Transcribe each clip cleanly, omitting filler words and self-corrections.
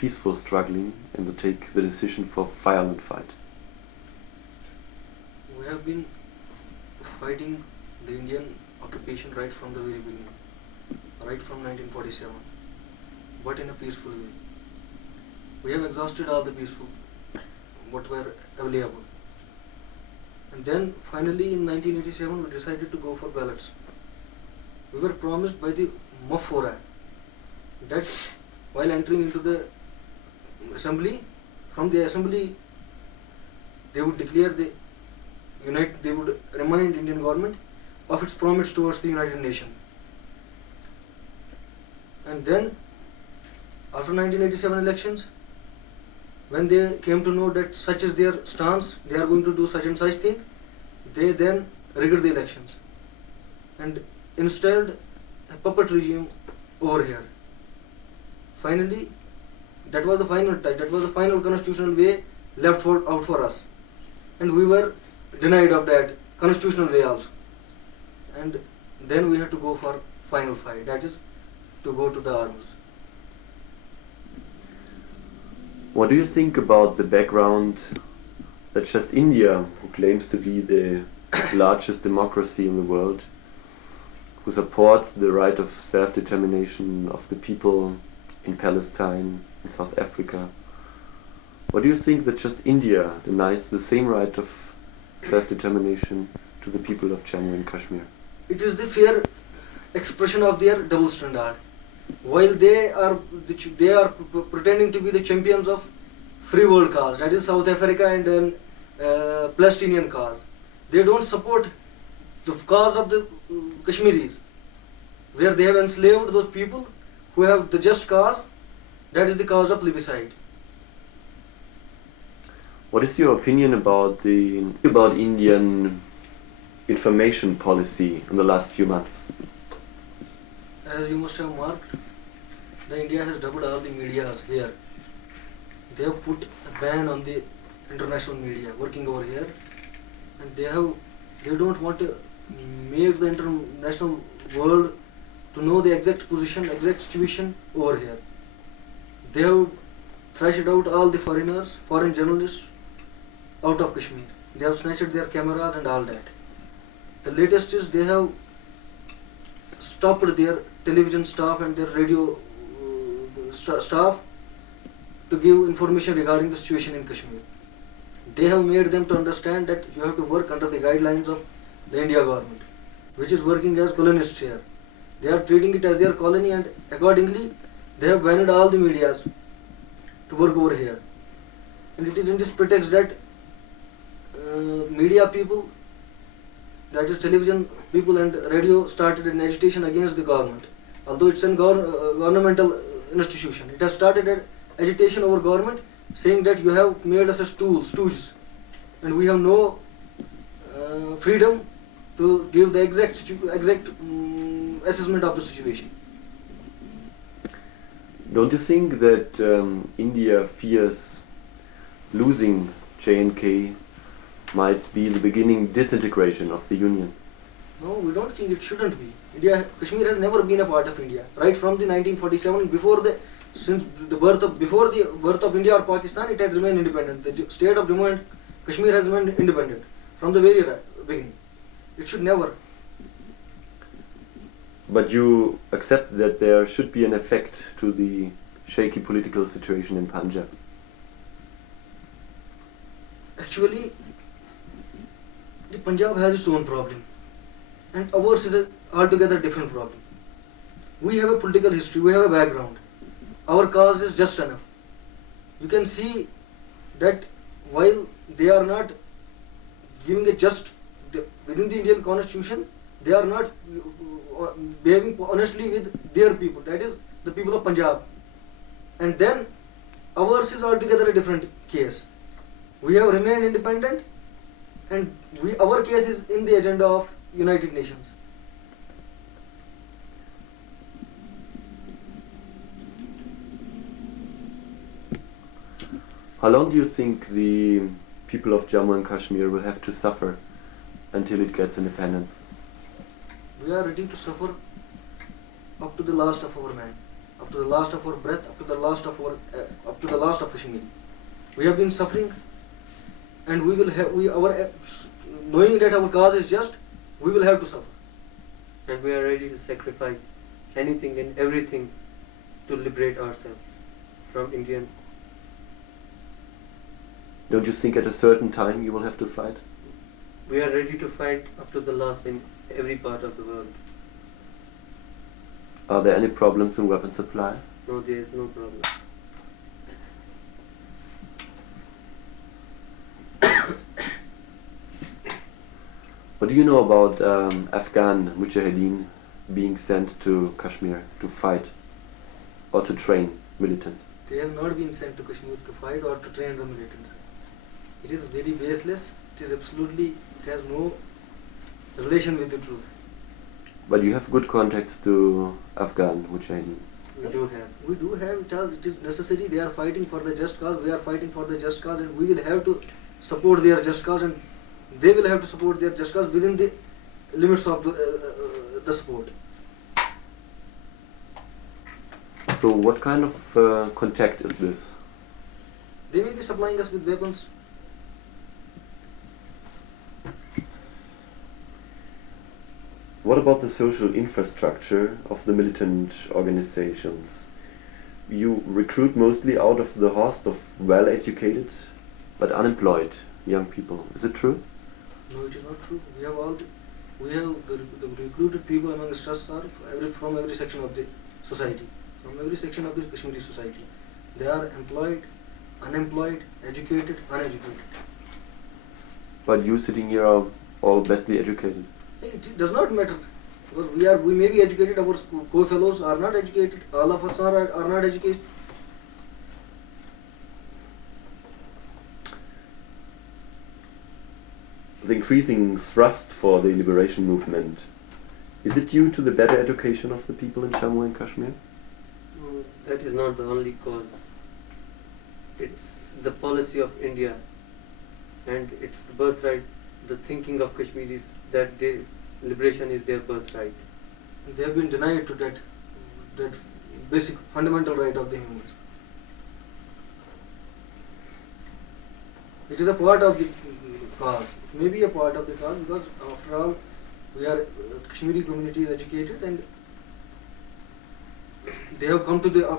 peaceful struggling and to take the decision for violent fight? We have been fighting the Indian occupation right from the very beginning, right from 1947, but in a peaceful way. We have exhausted all the peaceful what were available. And then finally in 1987 we decided to go for ballots. We were promised by the Mafora that while entering into the assembly, from the assembly they would declare they would remind Indian government of its promise towards the United Nations. And then after 1987 elections, when they came to know that such is their stance, they are going to do such and such thing, they then rigged the elections and installed a puppet regime over here. Finally, that was the final touch, that was the final constitutional way left out for us. And we were denied of that constitutional way also. And then we had to go for final fight, that is to go to the arms. What do you think about the background that just India, who claims to be the largest democracy in the world, who supports the right of self-determination of the people in Palestine, in South Africa, what do you think that just India denies the same right of self-determination to the people of Jammu and Kashmir? It is the fair expression of their double standard. While they are pretending to be the champions of free world cause, that is South Africa and then Palestinian cause, they don't support the cause of the Kashmiris, where they have enslaved those people who have the just cause, that is the cause of plebiscite. What is your opinion about Indian information policy in the last few months? As you must have marked, the India has doubled all the medias here. They have put a ban on the international media working over here, and they don't want to make the international world to know the exact position, exact situation over here. They have thrashed out all the foreigners, foreign journalists out of Kashmir. They have snatched their cameras and all that. The latest is they have stopped their television staff and their radio staff to give information regarding the situation in Kashmir. They have made them to understand that you have to work under the guidelines of the India government, which is working as colonists here. They are treating it as their colony, and accordingly they have banned all the medias to work over here. And it is in this pretext that media people, that is television people and radio, started an agitation against the government. Although it's a governmental institution, it has started an agitation over government, saying that you have made us as stooges, and we have no freedom to give the exact assessment of the situation. Don't you think that India fears losing J&K might be the beginning disintegration of the Union? No, we don't think it shouldn't be. Kashmir has never been a part of India. Right from the 1947, before the birth of India or Pakistan, it had remained independent. The state of Jammu and Kashmir has remained independent from the very beginning. It should never. But you accept that there should be an effect to the shaky political situation in Punjab? Actually, the Punjab has its own problem, and ours is an altogether different problem. We have a political history, we have a background. Our cause is just enough. You can see that while they are not giving a just within the Indian constitution, they are not behaving honestly with their people, that is the people of Punjab. And then ours is altogether a different case. We have remained independent, and our case is in the agenda of United Nations. How long do you think the people of Jammu and Kashmir will have to suffer until it gets independence? We are ready to suffer up to the last of our man. up to the last of our breath, up to the last of Kashmiri. We have been suffering, and we will have knowing that our cause is just, we will have to suffer. And we are ready to sacrifice anything and everything to liberate ourselves from Indian. Don't you think at a certain time you will have to fight? We are ready to fight up to the last in every part of the world. Are there any problems in weapon supply? No, there is no problem. What do you know about Afghan Mujahideen being sent to Kashmir to fight or to train militants? They have not been sent to Kashmir to fight or to train the militants. It is very baseless. It has no relation with the truth. But you have good contacts to Afghan Mujahideen. We do have. We do have it. It is necessary. They are fighting for the just cause. We are fighting for the just cause, and we will have to support their just cause, and they will have to support their just cause within the limits of the support. So what kind of contact is this? They may be supplying us with weapons. What about the social infrastructure of the militant organizations? You recruit mostly out of the host of well-educated but unemployed young people. Is it true? No, it is not true. We have the recruited people amongst us are from every section of the society, from every section of the Kashmiri society. They are employed, unemployed, educated, uneducated. But you sitting here are all bestly educated. It does not matter, because we may be educated, our co-fellows are not educated, all of us are not educated. The increasing thrust for the liberation movement, is it due to the better education of the people in Jammu and Kashmir? No, that is not the only cause. It's the policy of India, and it's the birthright, the thinking of Kashmiris that liberation is their birthright. They have been denied to that basic fundamental right of the humans. It is a part of the cause. It may be a part of the cause, because after all, Kashmiri community is educated, and they have come to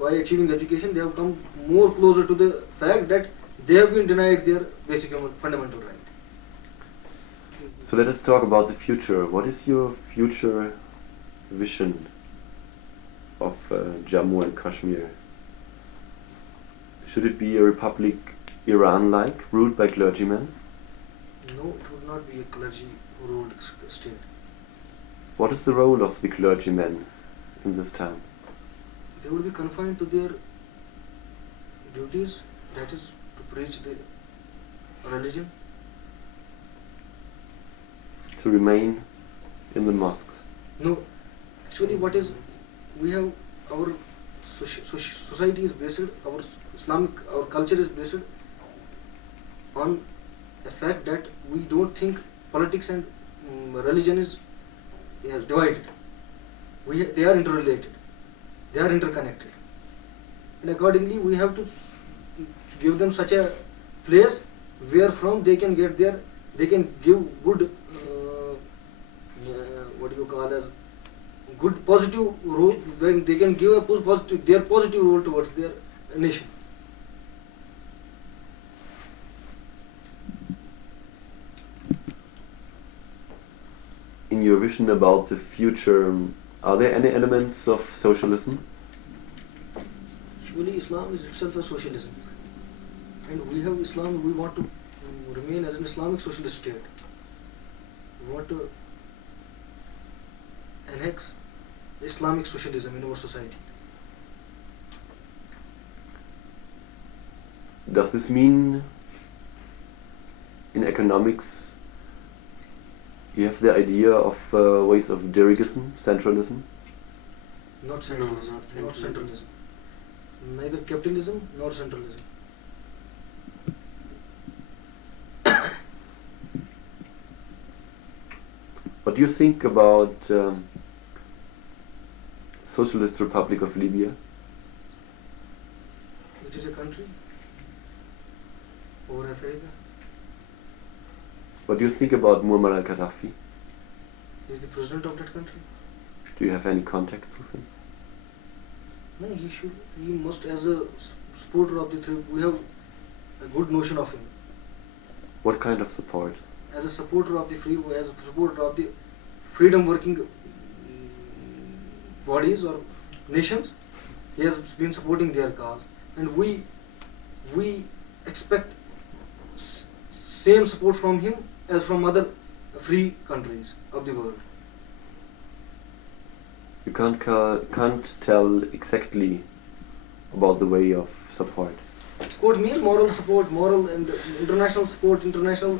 by achieving education, they have come more closer to the fact that they have been denied their basic fundamental right. So let us talk about the future. What is your future vision of Jammu and Kashmir? Should it be a republic Iran-like, ruled by clergymen? No, it would not be a clergy-ruled state. What is the role of the clergymen in this time? They would be confined to their duties, that is, to preach the religion. To remain in the mosques? No, actually, we have our society is based, our culture is based on the fact that we don't think politics and religion is divided. They are interrelated, they are interconnected, and accordingly we have to give them such a place where from they can give good good positive role, when they can give their positive role towards their nation. In your vision about the future, are there any elements of socialism? Actually, Islam is itself a socialism, and we have Islam. We want to remain as an Islamic socialist state. We want to annex Islamic socialism in our society. Does this mean in economics you have the idea of ways of dirigism, centralism? Not centralism. No, not Not centralism. Neither capitalism nor centralism. What do you think about Socialist Republic of Libya? It is a country over Africa. What do you think about Muammar al-Gaddafi? He is the president of that country. Do you have any contacts with him? No, he must, as a supporter of the three, we have a good notion of him. What kind of support? As a supporter of the free, as a supporter of the freedom working bodies or nations, he has been supporting their cause, and we expect same support from him as from other free countries of the world. You can't tell exactly about the way of support. Support means moral support, moral and international support, international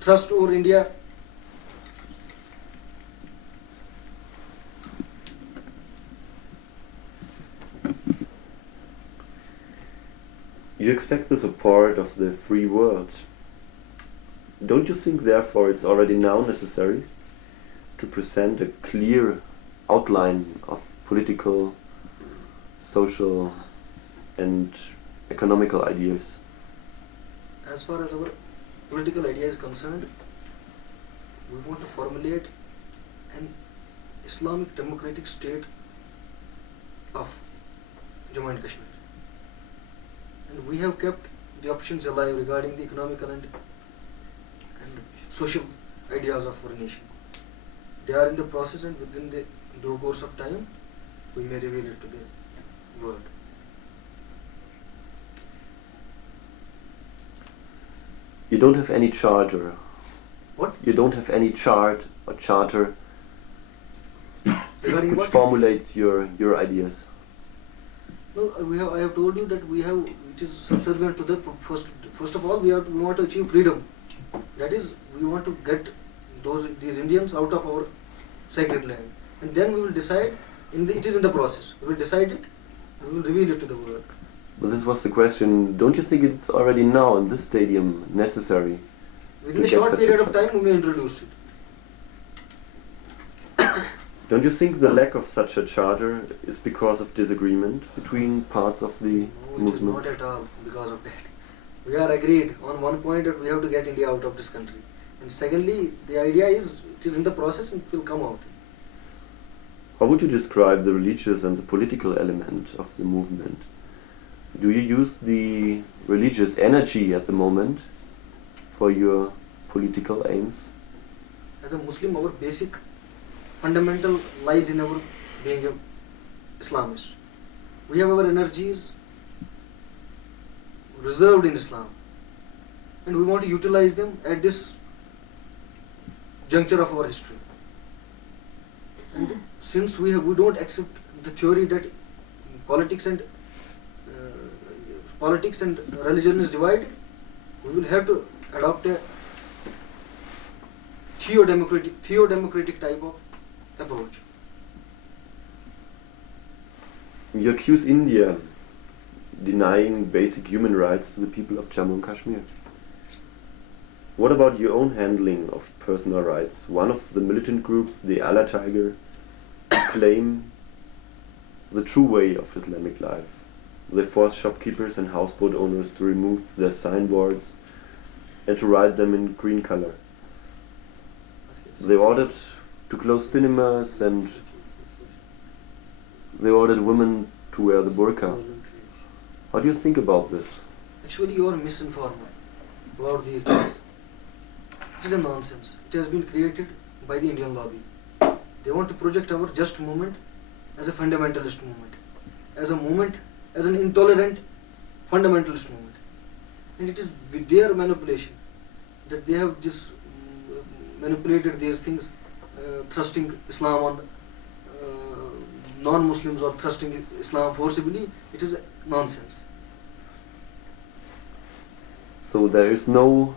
trust over India. You expect the support of the free world. Don't you think therefore it's already now necessary to present a clear outline of political, social and economical ideas? As far as our political idea is concerned, we want to formulate an Islamic democratic state of Jammu and Kashmir. And we have kept the options alive regarding the economical and social ideas of our nation. They are in the process, and within the due course of time, we may reveal it to the world. You don't have any charter. What? You don't have any chart or charter Regarding which what? formulates your ideas. No, I have told you that we have, it is subservient to the first of all, we want to achieve freedom. That is, we want to get these Indians out of our sacred land, and then we will decide. It is in the process. We will decide it, and we will reveal it to the world. But this was the question. Don't you think it's already now in this stadium necessary? Within a short period of time, we may introduce it. Don't you think the lack of such a charter is because of disagreement between parts of the No, it is movement? not at all because of that. We are agreed on one point that we have to get India out of this country. And secondly, the idea is, it is in the process and it will come out. How would you describe the religious and the political element of the movement? Do you use the religious energy at the moment for your political aims? As a Muslim, our basic fundamental lies in our being an Islamist. We have our energies reserved in Islam, and we want to utilize them at this juncture of our history. And since we don't accept the theory that politics and religion is divided, we will have to adopt a theo-democratic type of approach. You accuse India denying basic human rights to the people of Jammu and Kashmir. What about your own handling of personal rights? One of the militant groups, the Allah Tiger, claim the true way of Islamic life. They force shopkeepers and houseboat owners to remove their signboards and to write them in green color. They ordered to close cinemas and they ordered women to wear the burqa. How do you think about this? Actually, you are misinformed about these things. It is a nonsense. It has been created by the Indian lobby. They want to project our just movement as a fundamentalist movement, as an intolerant fundamentalist movement. And it is with their manipulation that they have just manipulated these things, thrusting Islam on non-Muslims or thrusting Islam forcibly. It is nonsense. So there is no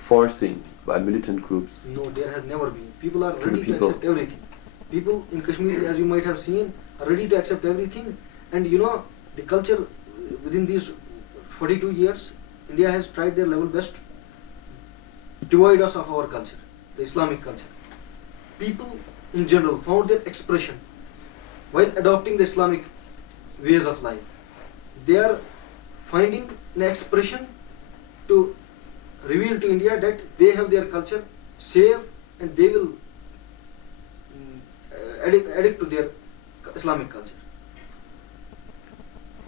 forcing by militant groups. No, there has never been. People are To the ready to people. accept everything. People in Kashmir, as you might have seen, are ready to accept everything. And you know, the culture within these 42 years, India has tried their level best to divide us of our culture, the Islamic culture. People in general found their expression while adopting the Islamic ways of life. They are finding an expression to reveal to India that they have their culture safe and they will addict to their Islamic culture.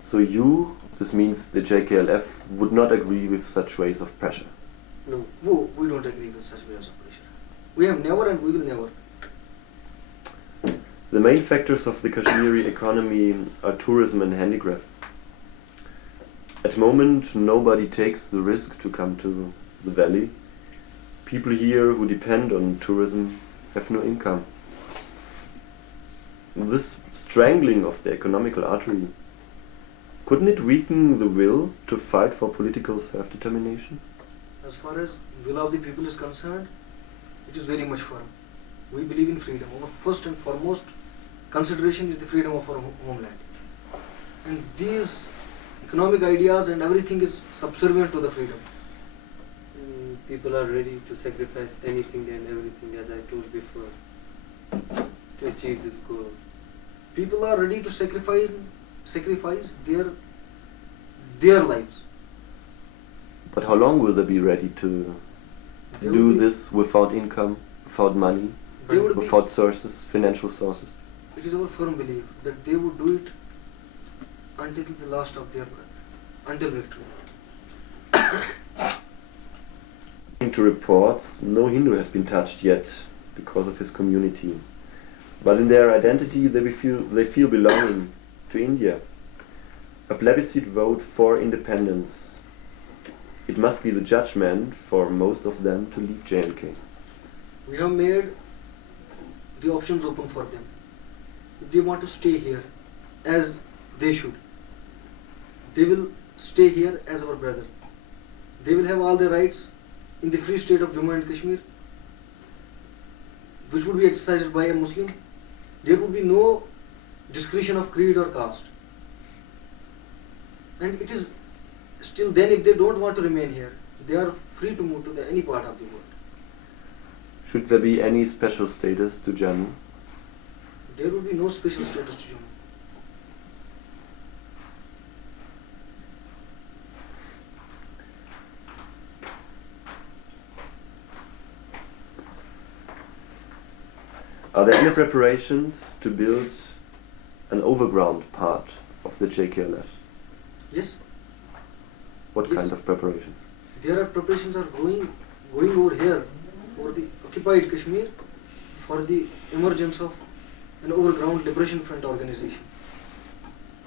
So this means the JKLF would not agree with such ways of pressure. No. We don't agree with such ways of pressure. We have never and we will never. The main factors of the Kashmiri economy are tourism and handicrafts. At the moment, nobody takes the risk to come to the valley. People here who depend on tourism have no income. This strangling of the economical artery, couldn't it weaken the will to fight for political self-determination? As far as will of the people is concerned, it is very much firm. We believe in freedom. Our first and foremost consideration is the freedom of our homeland. And these economic ideas and everything is subservient to the freedom. People are ready to sacrifice anything and everything, as I told before, to achieve this goal. People are ready to sacrifice their lives. But how long will they be ready to do this without income, without money, without sources, financial sources? It is our firm belief that they would do it until the last of their breath, until victory. According to reports, no Hindu has been touched yet because of his community. But in their identity, they feel belonging to India. A plebiscite vote for independence. It must be the judgment for most of them to leave J&K. We have made the options open for them. If they want to stay here, as they should, they will stay here as our brother. They will have all the rights in the free state of Jammu and Kashmir, which would be exercised by a Muslim. There would be no discretion of creed or caste. And it is still then, if they don't want to remain here, they are free to move to any part of the world. Should there be any special status to Jammu? There will be no special status to Jammu. Are there any preparations to build an overground part of the JKLF? Yes. What Yes. kind of preparations? There are preparations are going over here, over the occupied Kashmir, for the emergence of an overground liberation front organization,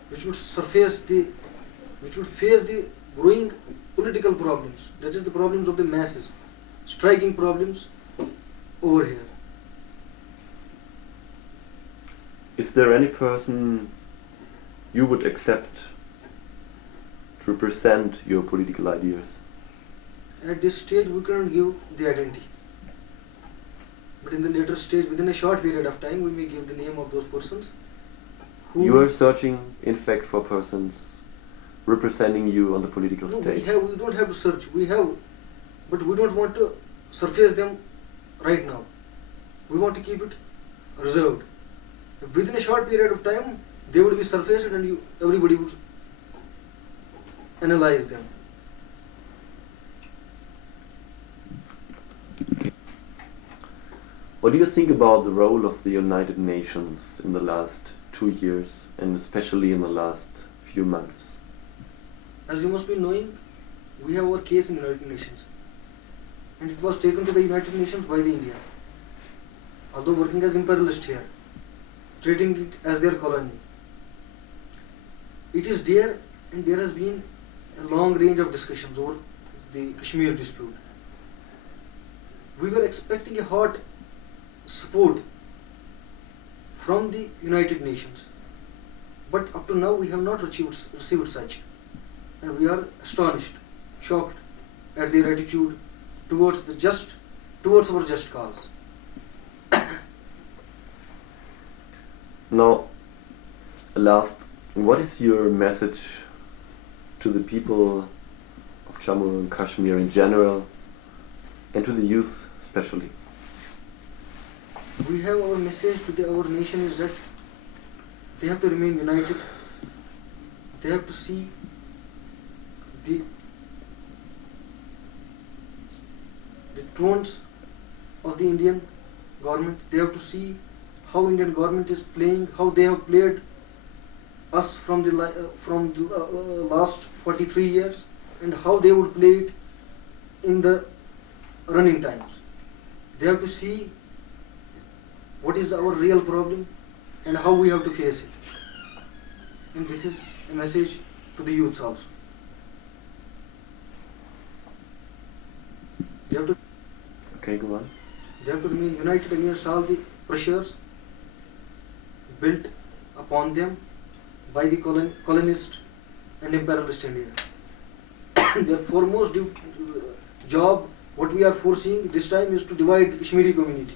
which would face the growing political problems, that is the problems of the masses, striking problems over here. Is there any person you would accept to represent your political ideas? At this stage, we cannot give the identity. But in the later stage, within a short period of time, we may give the name of those persons. You are searching, in fact, for persons representing you on the political stage. We don't have to search. We have, but we don't want to surface them right now. We want to keep it reserved. Within a short period of time, they would be surfaced and everybody would analyze them. What do you think about the role of the United Nations in the last 2 years, and especially in the last few months? As you must be knowing, we have our case in the United Nations. And it was taken to the United Nations by the India. Although working as imperialist here, treating it as their colony. It is there, and there has been a long range of discussions over the Kashmir dispute. We were expecting a hot support from the United Nations, but up to now we have not received such, and we are astonished, shocked at their attitude towards our just cause. Now, last, what is your message to the people of Jammu and Kashmir in general, and to the youth especially? We have our message to our nation is that they have to remain united. They have to see the tones of the Indian government. They have to see how Indian government is playing, how they have played us from the last 43 years, and how they would play it in the running times. They have to see what is our real problem and how we have to face it. And this is a message to the youths also. They have to Okay, go on. They have to remain united against all the pressures built upon them by the colonist and imperialist India. Their foremost job, what we are foreseeing this time, is to divide the Kashmiri community.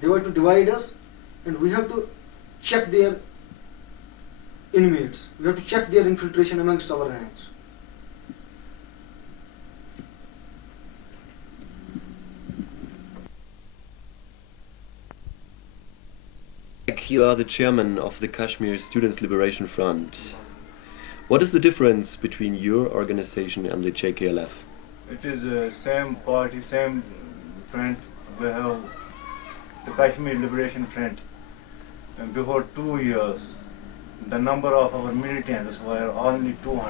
They want to divide us, and we have to check their inmates. We have to check their infiltration amongst our ranks. You are the chairman of the Kashmir Students' Liberation Front. What is the difference between your organization and the Jklf? It is the same party, same front. We have the Kashmir Liberation Front. And before 2 years, the number of our militants were only 200.